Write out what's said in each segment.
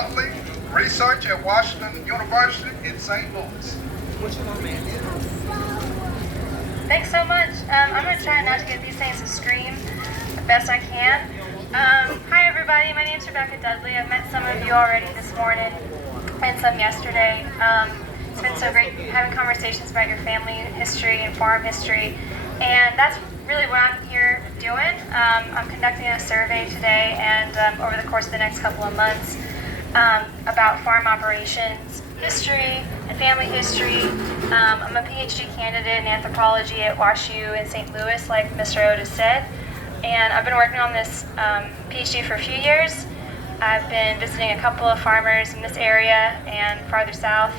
Dudley, research at Washington University in St. Louis. Thanks so much. I'm going to try not to get these things to scream the best I can. Hi everybody, my name is Rebecca Dudley. I've met some of you already this morning and some yesterday. It's been so great having conversations about your family history and farm history, and that's really what I'm here doing. I'm conducting a survey today and over the course of the next couple of months about farm operations history and family history. I'm a PhD candidate in anthropology at WashU in St. Louis, like Mr. Otis said, and I've been working on this PhD for a few years. I've been visiting a couple of farmers in this area and farther south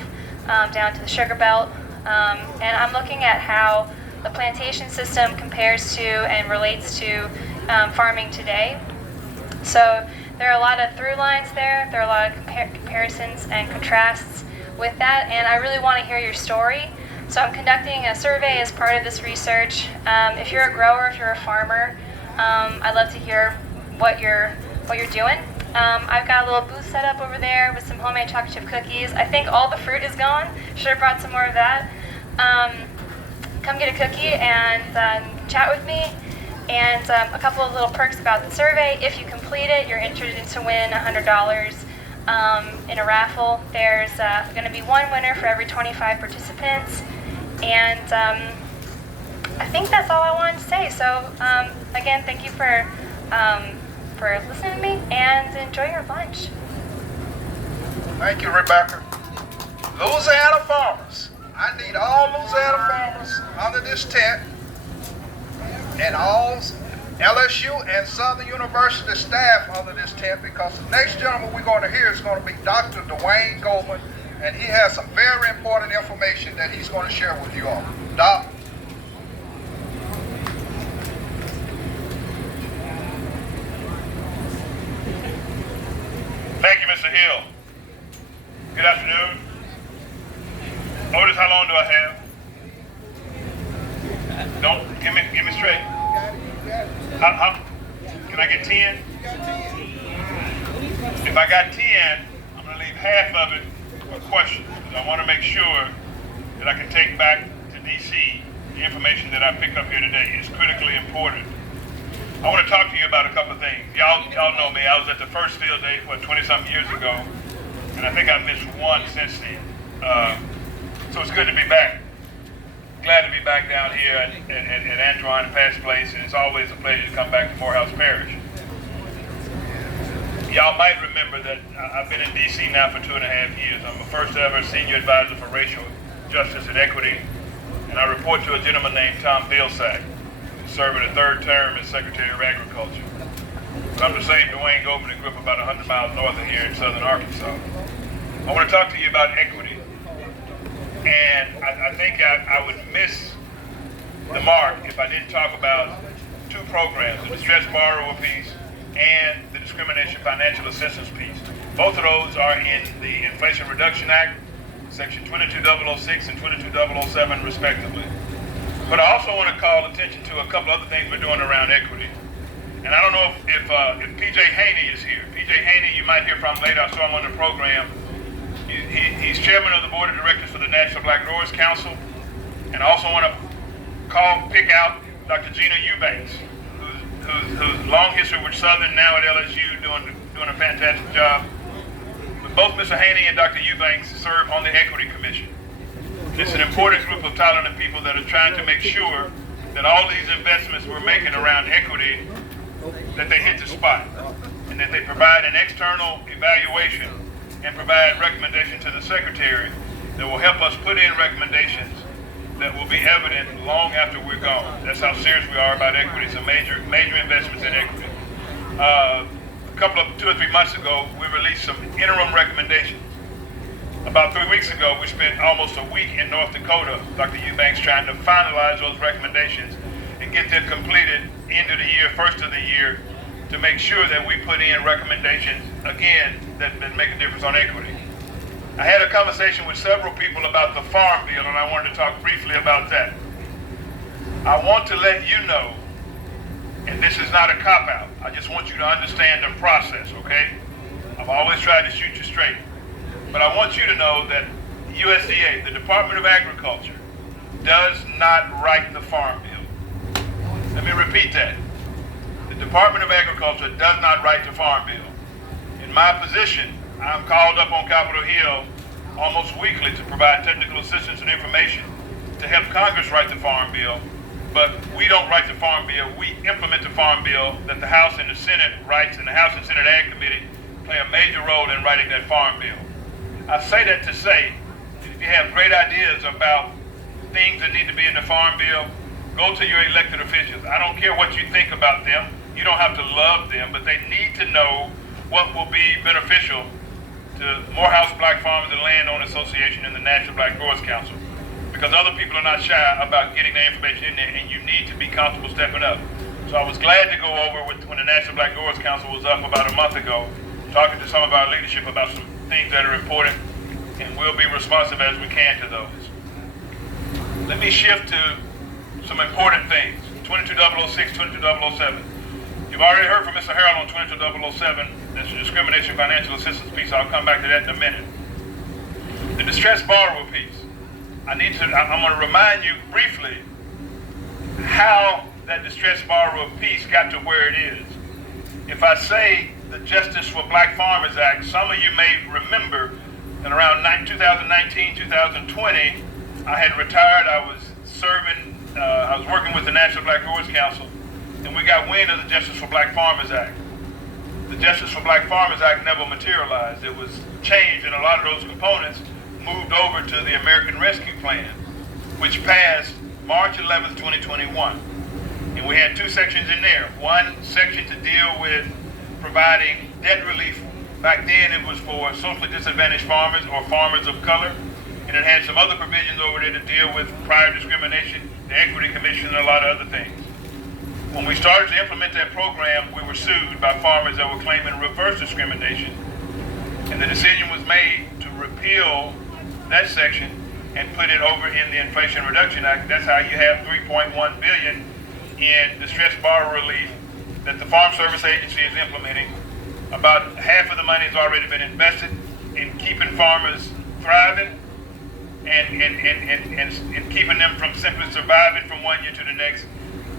down to the sugar belt, and I'm looking at how the plantation system compares to and relates to farming today. So there are a lot of through lines there. There are a lot of comparisons and contrasts with that, and I really want to hear your story. So I'm conducting a survey as part of this research. If you're a grower, if you're a farmer, I'd love to hear what you're doing. I've got a little booth set up over there with some homemade chocolate chip cookies. I think all the fruit is gone. Should have brought some more of that. Come get a cookie and chat with me. And a couple of little perks about the survey. If you complete it, you're entered to win $100 in a raffle. There's going to be one winner for every 25 participants. And I think that's all I wanted to say. So again, thank you for listening to me, and enjoy your lunch. Thank you, Rebecca. Louisiana farmers. I need all Louisiana farmers under this tent, and all LSU and Southern University staff under this tent, because the next gentleman we're going to hear is going to be Dr. Dwayne Goldman, and he has some very important information that he's going to share with you all. Doc? Thank you, Mr. Hill. Good afternoon. Otis, how long do I have? Don't give me straight. How can I get 10? If I got 10, I'm going to leave half of it for questions. I want to make sure that I can take back to DC the information that I picked up here today. It's critically important. I want to talk to you about a couple of things. Y'all know me. I was at the first field day, 20-something years ago, and I think I missed one since then. So it's good to be back. Glad to be back down here at Andron and Pat's Place, and it's always a pleasure to come back to Morehouse Parish. Y'all might remember that I've been in DC now for 2.5 years. I'm the first ever senior advisor for racial justice and equity, and I report to a gentleman named Tom Vilsack, serving a third term as Secretary of Agriculture. But I'm the same Dwayne Goldman who grew up about 100 miles north of here in southern Arkansas. I want to talk to you about equity. And I think I would miss the mark if I didn't talk about two programs, the distress borrower piece and the discrimination financial assistance piece. Both of those are in the Inflation Reduction Act, Section 22006 and 22007 respectively. But I also want to call attention to a couple other things we're doing around equity. And I don't know if P.J. Haney is here. P.J. Haney, you might hear from later. I saw him on the program. He's chairman of the board of directors for the National Black Growers Council. And I also want to pick out Dr. Gina Eubanks, whose long history with Southern, now at LSU, doing a fantastic job. But both Mr. Haney and Dr. Eubanks serve on the Equity Commission. It's an important group of talented people that are trying to make sure that all these investments we're making around equity, that they hit the spot, and that they provide an external evaluation and provide recommendation to the Secretary that will help us put in recommendations that will be evident long after we're gone. That's how serious we are about equity. It's a major investments in equity. A couple of 2 or 3 months ago, we released some interim recommendations. About 3 weeks ago, we spent almost a week in North Dakota, Dr. Eubanks, trying to finalize those recommendations and get them completed end of the year, first of the year, to make sure that we put in recommendations, again, that make a difference on equity. I had a conversation with several people about the farm bill, and I wanted to talk briefly about that. I want to let you know, and this is not a cop-out, I just want you to understand the process, okay? I've always tried to shoot you straight. But I want you to know that USDA, the Department of Agriculture, does not write the Farm Bill. Let me repeat that. The Department of Agriculture does not write the Farm Bill. In my position, I'm called up on Capitol Hill almost weekly to provide technical assistance and information to help Congress write the Farm Bill, but we don't write the Farm Bill. We implement the Farm Bill that the House and the Senate writes, and the House and Senate Ag Committee play a major role in writing that Farm Bill. I say that to say, if you have great ideas about things that need to be in the Farm Bill, go to your elected officials. I don't care what you think about them. You don't have to love them, but they need to know what will be beneficial to Morehouse Black Farmers and Landowners Association and the National Black Growers Council. Because other people are not shy about getting the information in there, and you need to be comfortable stepping up. So I was glad to go over when the National Black Growers Council was up about a month ago, talking to some of our leadership about some things that are important, and we'll be responsive as we can to those. Let me shift to some important things. 22006, 22007. You've already heard from Mr. Harrell on 22007. That's the discrimination financial assistance piece. I'll come back to that in a minute. The distressed borrower piece. I'm going to remind you briefly how that distressed borrower piece got to where it is. If I say the Justice for Black Farmers Act, some of you may remember that around 2019, 2020, I had retired. I was working with the National Black Growers Council, and we got wind of the Justice for Black Farmers Act. The Justice for Black Farmers Act never materialized. It was changed, and a lot of those components moved over to the American Rescue Plan, which passed March 11th, 2021. And we had two sections in there. One section to deal with providing debt relief. Back then it was for socially disadvantaged farmers or farmers of color. And it had some other provisions over there to deal with prior discrimination, the Equity Commission, and a lot of other things. When we started to implement that program, we were sued by farmers that were claiming reverse discrimination. And the decision was made to repeal that section and put it over in the Inflation Reduction Act. That's how you have $3.1 billion in distressed borrower relief that the Farm Service Agency is implementing. About half of the money has already been invested in keeping farmers thriving and keeping them from simply surviving from one year to the next.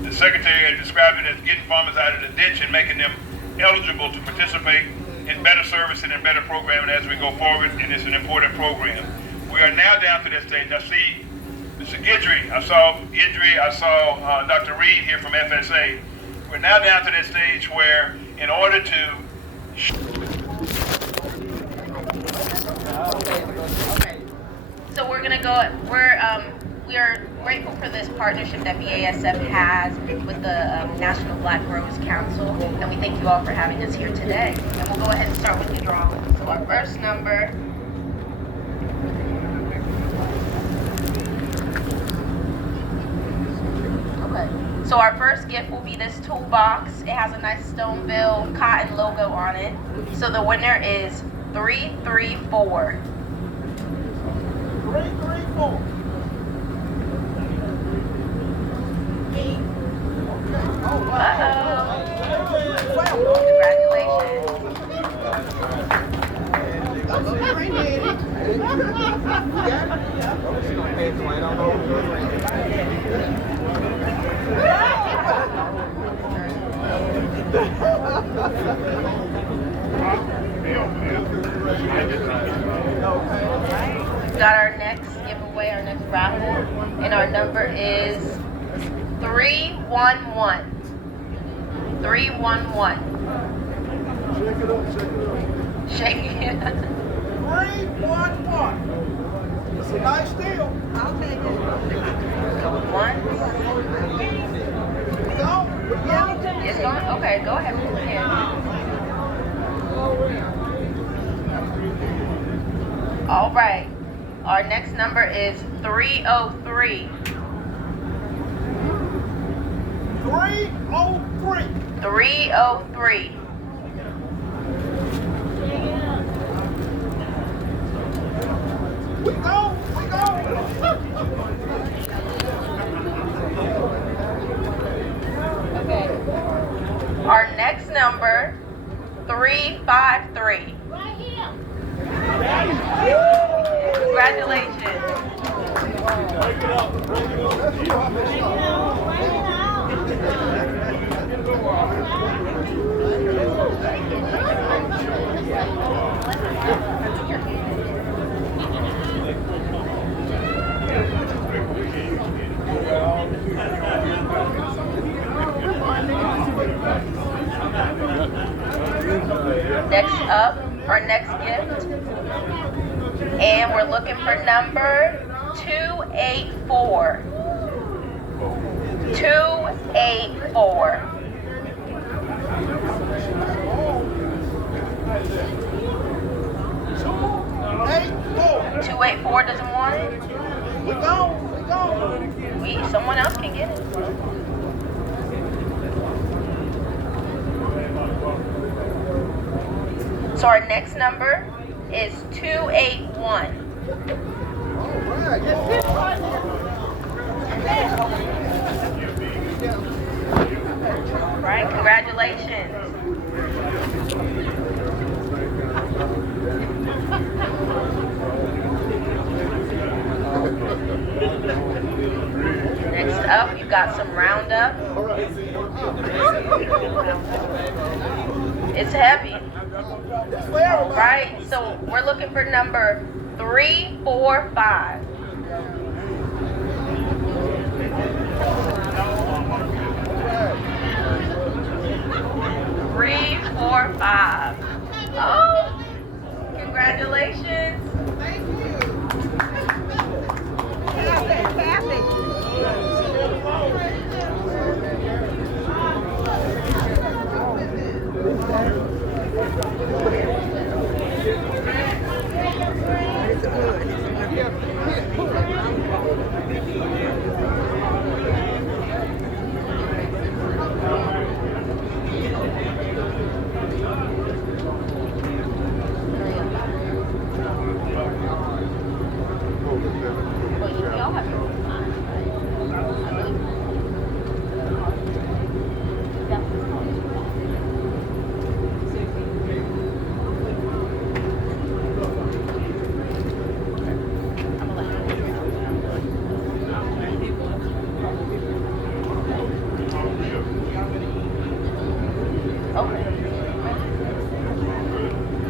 The Secretary has described it as getting farmers out of the ditch and making them eligible to participate in better service and in better programming as we go forward, and it's an important program. We are now down to that stage. I see Mr. Idri, I saw Dr. Reed here from FSA. We're now down to that stage where in order to So we are grateful for this partnership that BASF has with the National Black Growers Council, and we thank you all for having us here today. And we'll go ahead and start with the drawing. So our first number So our first gift will be this toolbox. It has a nice Stoneville cotton logo on it. So the winner is 334. 334. We've got our next giveaway, our next raffle, and our number is 311. 311. Shake it up. 311. It's a nice deal. I'll take it. One. It's going? Okay, go ahead. All right. Our next number is 303. 303. 303. We go. Okay. Our next number, 353. Congratulations. Next up, our next gift. And we're looking for number 284. 284. 284 doesn't want it? We gone. Someone else can get it. So our next number is 281. All right, congratulations. Next up, you got some Roundup. It's heavy. All right, so we're looking for number 345. 345. Oh, congratulations. Thank you. Kathy.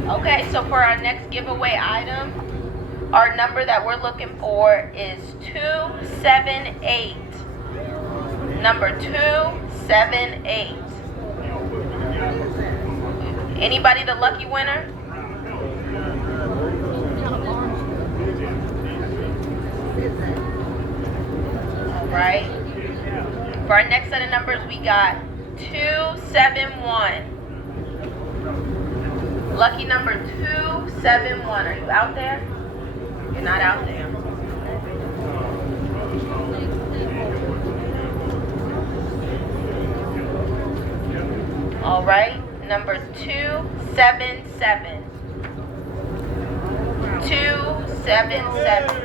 Okay, so for our next giveaway item, our number that we're looking for is 278. Number 278. Anybody the lucky winner? All right. For our next set of numbers, we got 271. Lucky number 271. Are you out there? You're not out there. All right. Number 277. 277.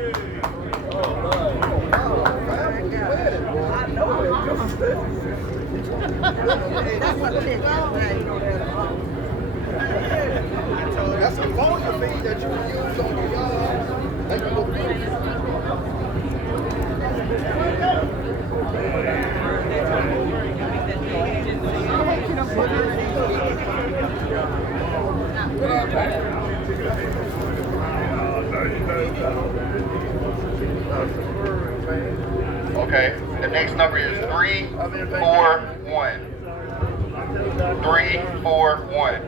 That's a volume feed that you use on your yard. Okay, the next number is 341. 341.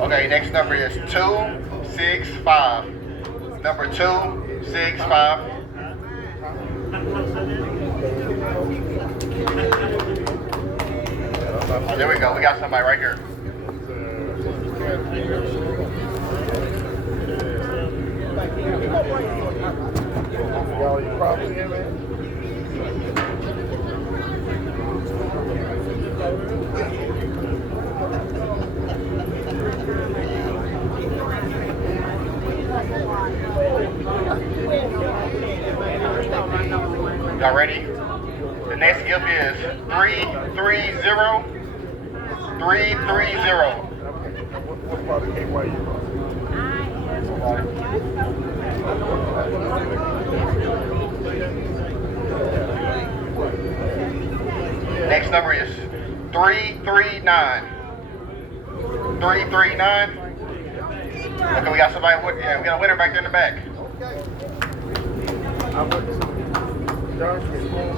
Okay, next number is 265. Number 265. There we go. We got somebody right here. Y'all ready? The next gift is 330. 330. What about the KYU? Next number is 339. 339. Okay, we got somebody. Yeah, we got a winner back there in the back. I went to Johnson School.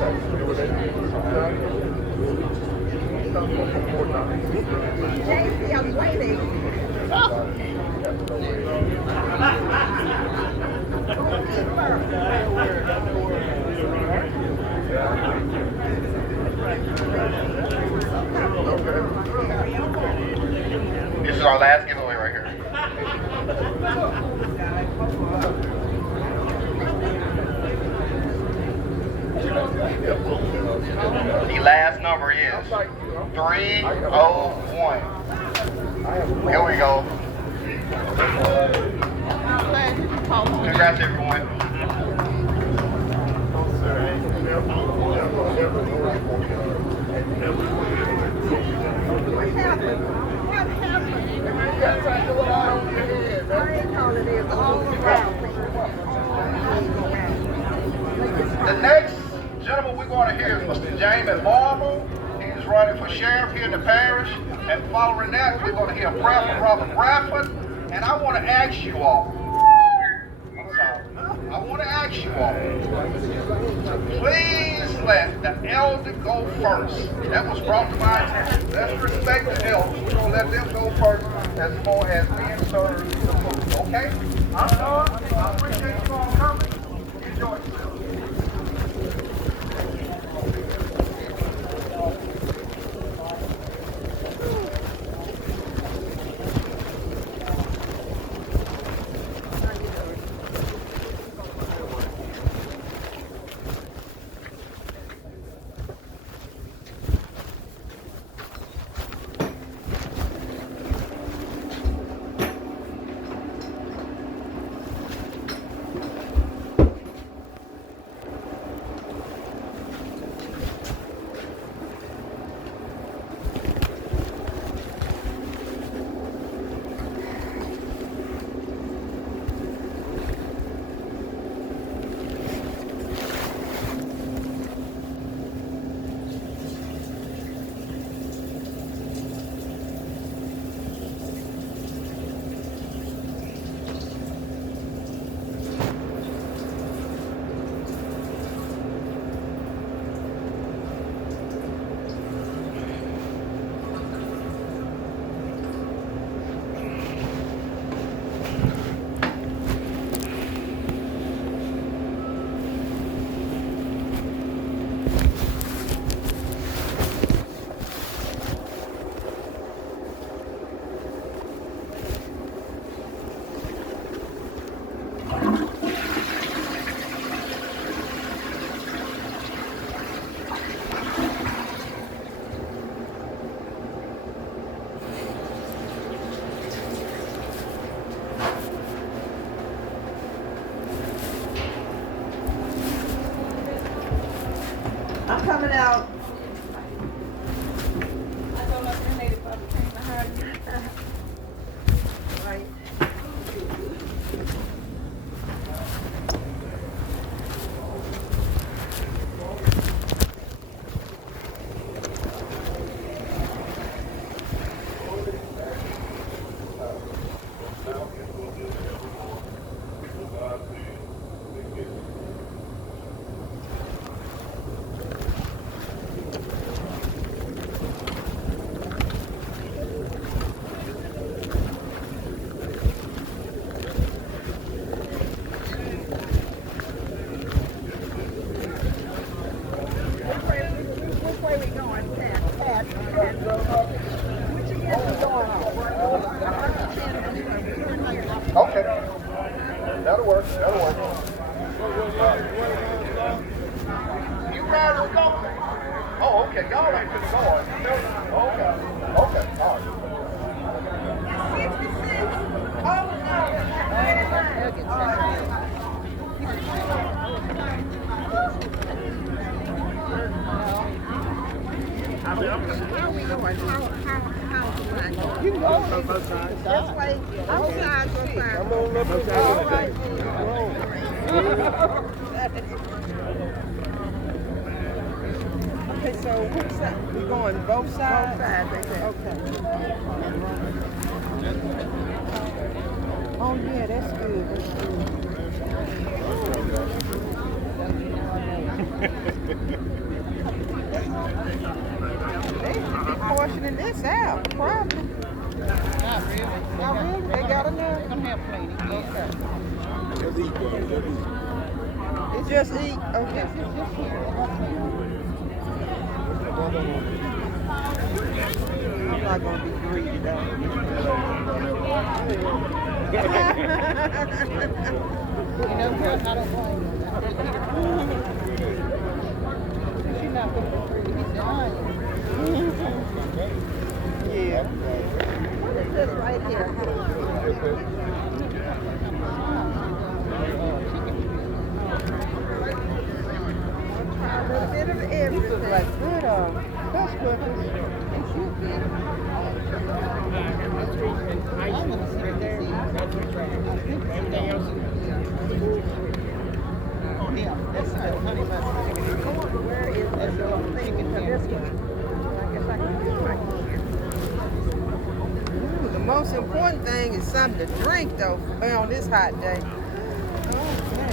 Casey, I'm waiting. This is our last giveaway right here. The last number is 301. Here we go. Congrats, everyone. What happened? What happened? I ain't told it is all around me. The next gentleman we're going to hear is Mr. James Marble. He's running for sheriff here in the parish. And following that, we're going to hear a prayer from Robert Bradford. And I want to ask you all. I'm sorry. I want to ask you all. Please let the elder go first. That was brought to my attention. Let's respect the elders. We're going to let them go first as far as being served the food. Okay? I'm done. I appreciate you all coming. Enjoy yourself. I'm coming out. Right. Which way we going? Pat. Which is the door? Okay. That'll work. That'll work. You ready to go? Oh, okay. Y'all ain't finna go on. Okay. Okay. All right. This way, both sides are fine. I'm on the All right. Okay, so which side? We going both sides? Both sides, they say. Okay. Oh yeah, that's good. That's good. They should be portioning this out, probably. Not really. Not really? They got enough? They're gonna have plenty. Okay. Let's eat, bro. Let's eat. It's just eat. Okay. It's just here. I'm not gonna be greedy though. You know what? I don't blame you. She's not going to be free. He's dying. Yeah. What is this right here? A little bit of These everything. look like good hush cookies. I want to see what there is. Everything else is. Yeah, that's not honey mustard. Where is this little thing in this one? I guess I can do it right here. Ooh, the most important thing is something to drink though on this hot day. Okay.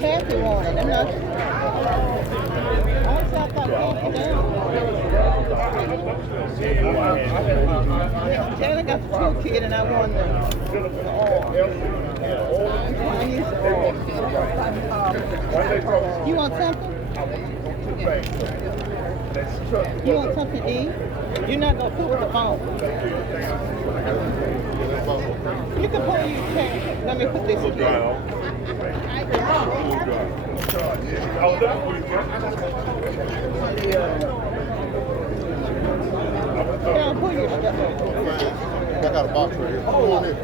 Kathy wanted. I'm not. Honestly, I thought Kathy down. Taylor got the two kid and I won the You want something? You want something to eat? You're not going to cook with the phone. You can pull your chair. Let me put this in here. Now pull your stuff. I got a box right here. Come on in.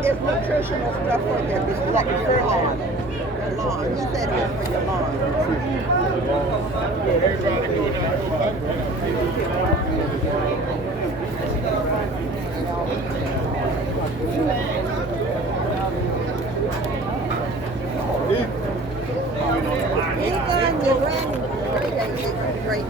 It's nutritional stuff right there. It's like your lawn. Your lawn. He said it's for your lawn. Anytime you're running, great,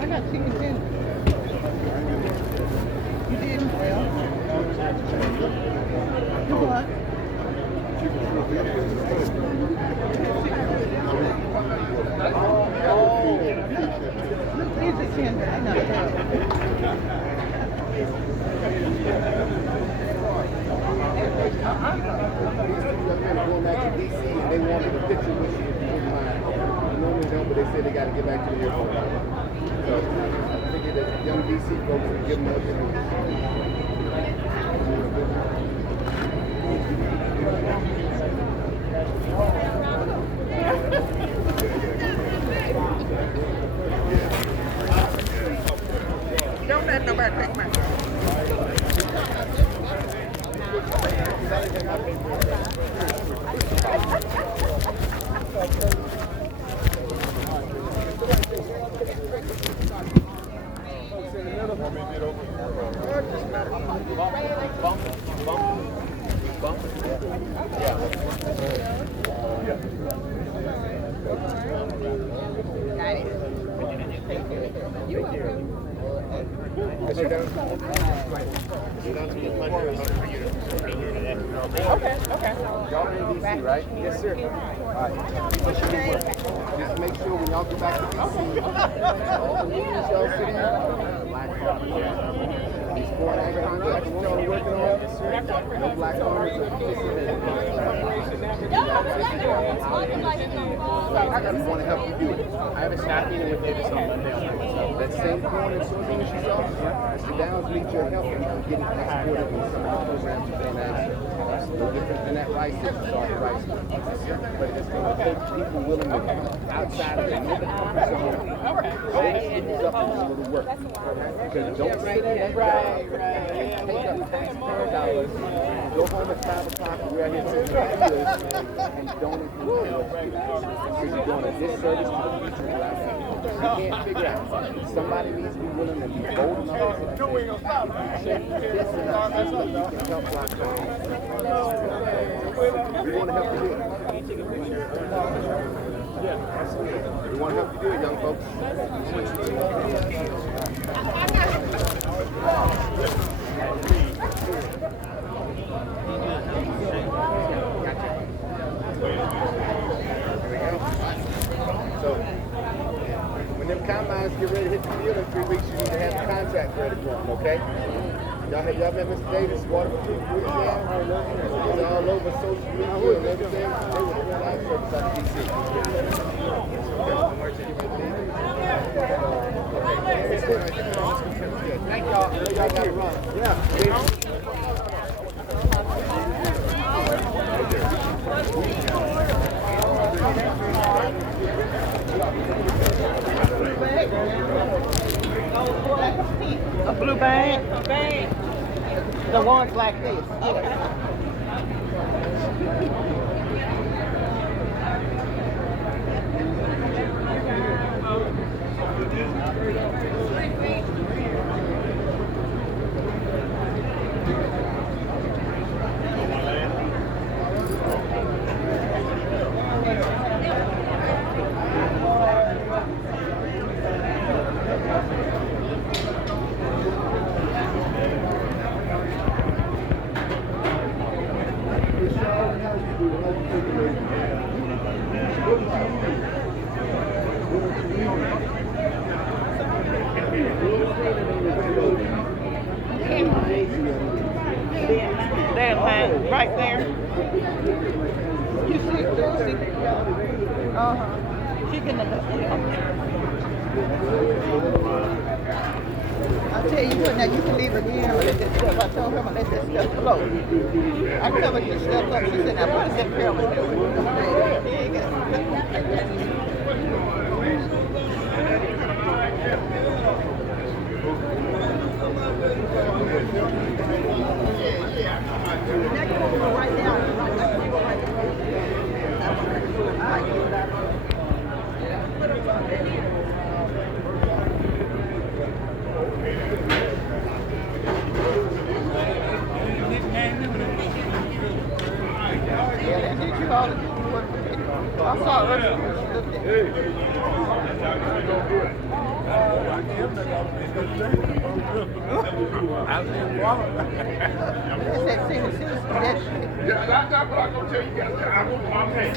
I got chicken tenders. You did? Well. You what? Look, these are tender. I know that. Going back to DC and they wanted a picture with you if you wouldn't mind. Normally don't, but they said they got to get back to the airport. So I figured that young DC folks would give them a picture. Don't let nobody take my car. Okay. Y'all in DC, right? Yes, sir. All right. Just make sure when y'all get back to DC, all the meetings y'all sitting in, black farmers. These foreign ag contracts y'all are working on, no black farmers are participating. I just want to help you do it. I have a staff meeting with Davis on Monday. That same corn and soybean she's off, the downs need your help in getting exported in some of the programs for ag. That's no different than that rice that you saw the rice. But it's going to take people willing to come outside of their comfort zone. Raise things up and do a little work. Because don't sit in that job and take up taxpayer dollars, go home at 5 o'clock and we're out here sitting in the fields and don't even know what to do. Because you're doing a disservice to the future of black people. You can't figure out. Somebody needs to be willing to be bold enough to say, this and that so you can help black people. We want to help you do it. We want to help you do it, young folks. So, when them combines get ready to hit the field in 3 weeks, you need to have the contract ready for them, okay? Y'all met Mr. Davis, Waterproof Louisiana? He's all over social media and everything. They were the one I service out of DC. Thank y'all. I know y'all got to run. Yeah. A blue bag? The ones like this. That man right there. You see Lucy? She can I'll tell you what, now you can leave her again or let that stuff. I told her I'm gonna let that stuff flow. I covered this stuff up. She said, now what is that Carolyn doing? There you go. That senior citizen, that shit. Yeah, that's what I'm going to tell you guys. I'm paying.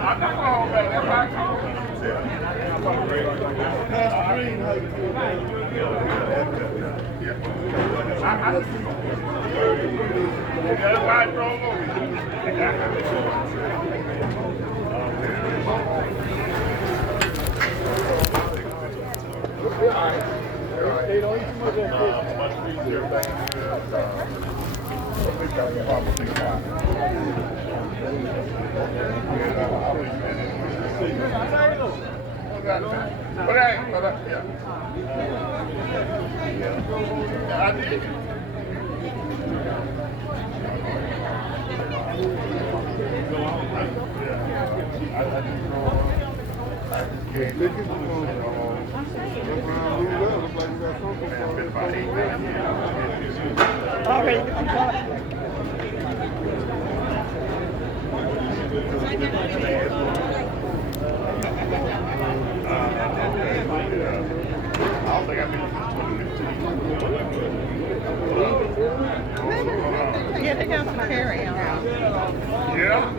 I'm not going back. That's why I called. That's why I drove over. I did. Already, I don't think I've been yeah, they got some carry on. Yeah?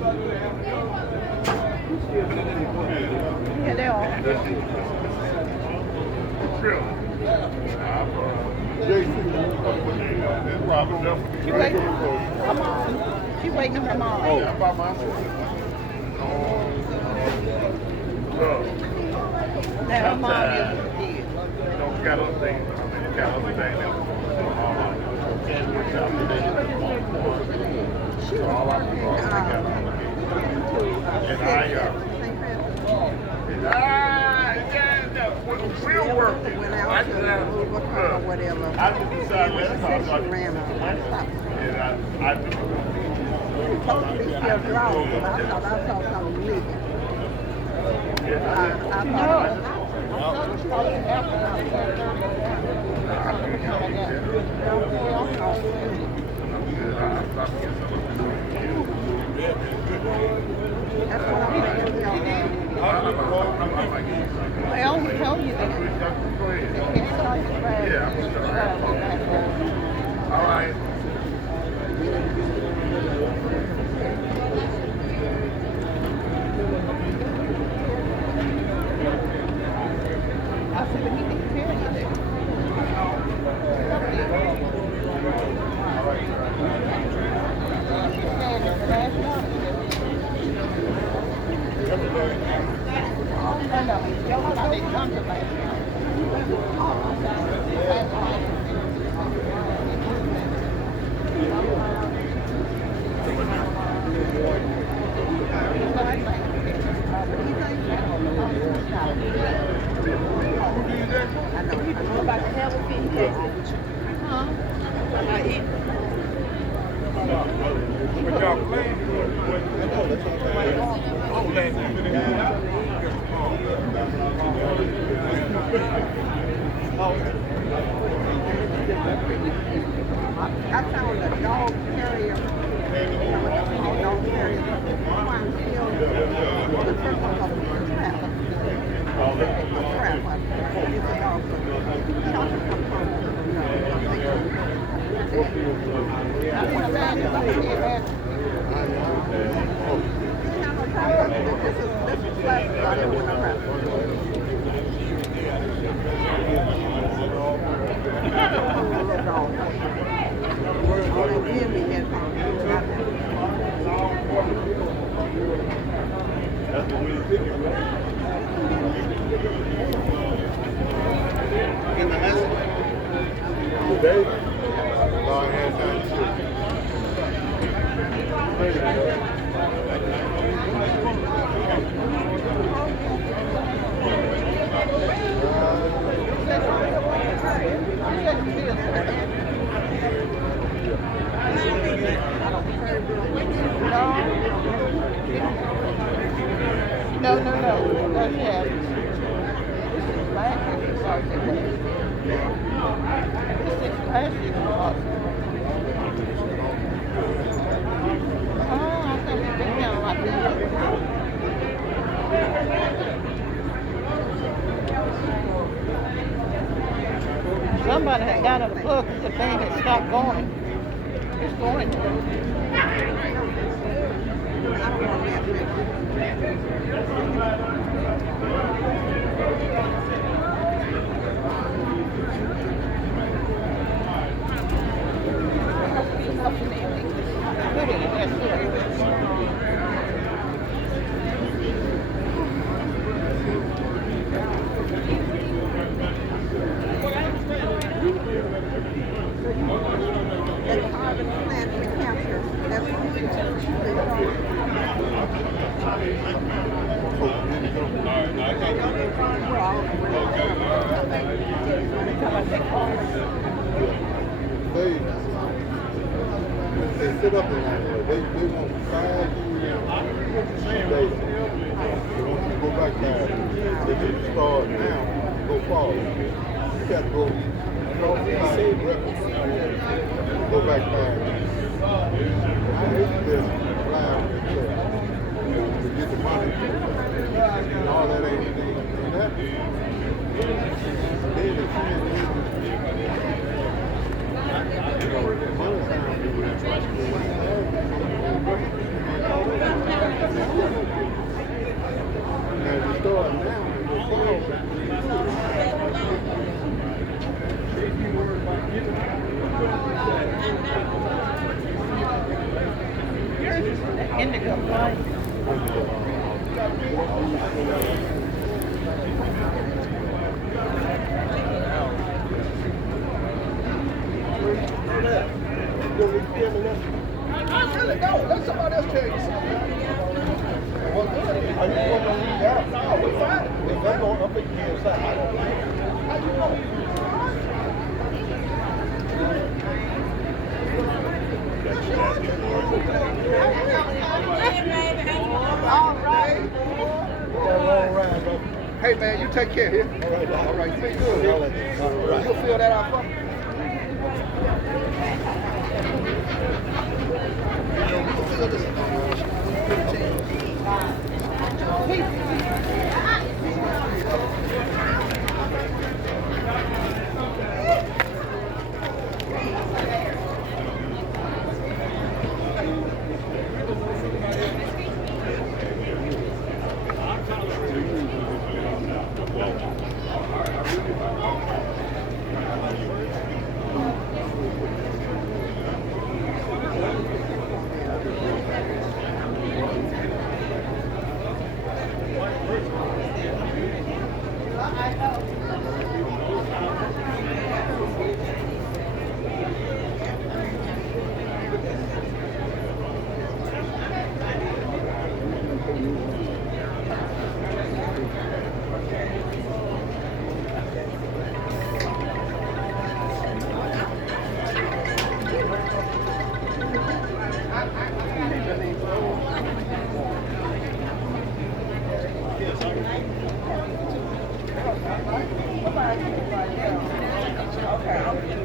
Yeah, they are. Really? She waiting. Come on. She waiting on her mom. Yeah, by myself. Now her mom is dead. Got other things. Real work. Went out to Morehouse or whatever. I just decided last time She ran off. I do. Supposed to be still drawing, but I thought I saw something leaking. I thought that's what I'm thinking. Well, he told you that. Yeah, I'm all right. I said, but he didn't carry you there. No, they come to last I found a dog carrier. Dog carrier. One still. The first one was a trap. It's a dog. This is plastic. I didn't want to wrap. Today, God has No. That's yeah. This is last year's. This is last year's. Oh, I think it's been kind of like that. Somebody had got on the plug because the thing had stopped going. It's going. Put it in there. That's carbon plant for cancer. That's what we They sit up in there. They want 5 years. They want you to go back there. If you start now, go forward. You got to go back there. This fly to get the money. And all that ain't that. Then the money sound now if you start now and go forward. Indigo light. Let somebody else tell you something. Well, good. Are you going to leave that? No, we're fine. If they're going up against that, how you know? All right. Hey man, you take care here. All right, you be good. All right. You'll fill that out for me. We'll fill this in 15.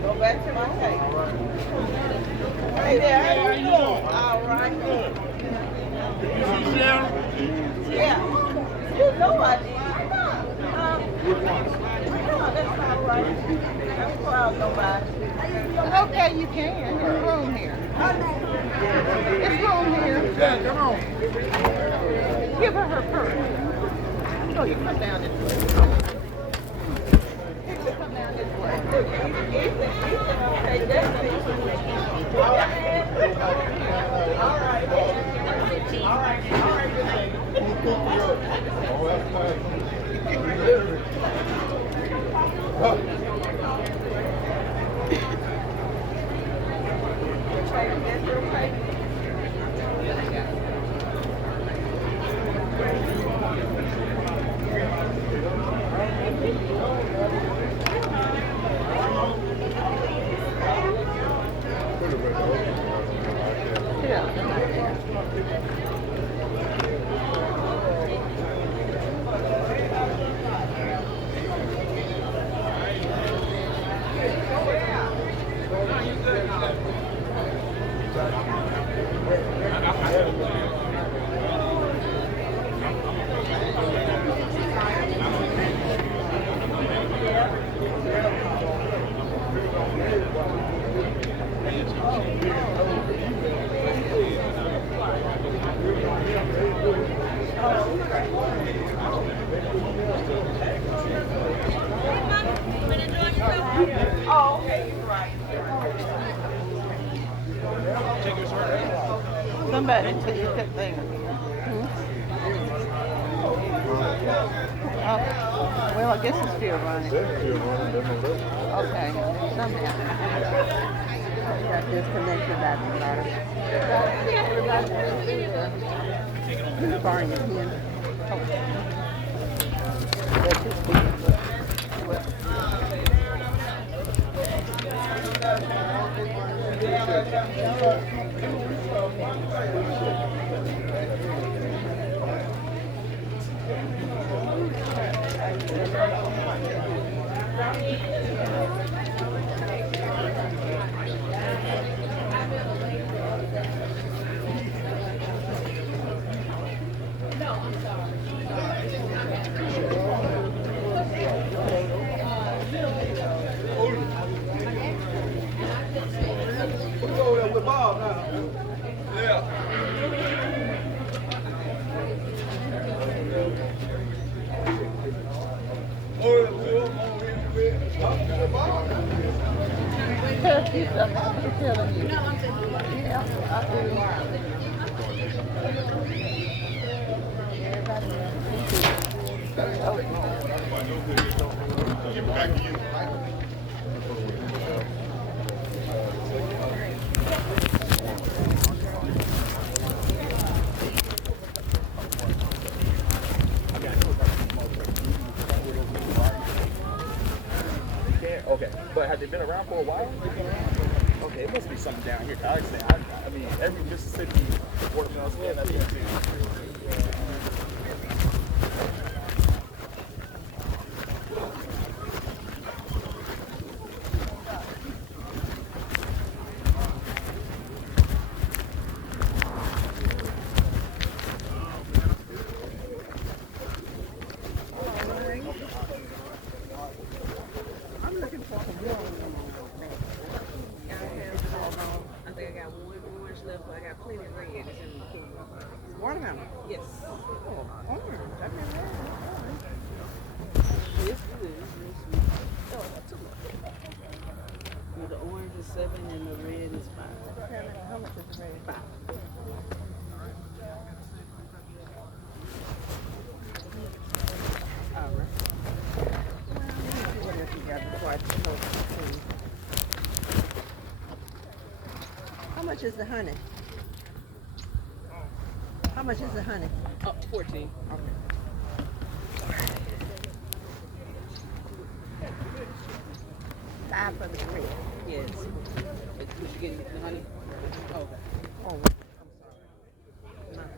Go back to my table. Hey there, how you doing? All right. You see Sharon? Yeah. You know I did. No, that's all right. I'm proud nobody. Okay, you can. There's room here. There's room here. Yeah, come on. Give her her purse. Oh, you come down this way. Come down this way. Okay, that's it. All right. Somebody take that thing. Oh, well, I guess it's still running. Okay, somehow. Got disconnected back from that. Who's borrowing your pen? That's just Okay, but have they been around for a while? Okay, it must be something down here. I mean, every Mississippi watermelon stand I've been to. Watermelon. Yes. Orange. I've never had orange. It's good. It's real sweet. Oh, I got two more. The orange is 7 and the red is 5. How much is the red? 5. All right. What else you got before I close the tea? How much is the honey? How much is the honey? Oh, 14. Okay. $5 for the red. Yes. Did you get the honey? Oh, okay. Oh, I'm sorry.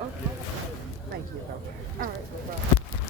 Okay. Thank you, though. All right, no problem.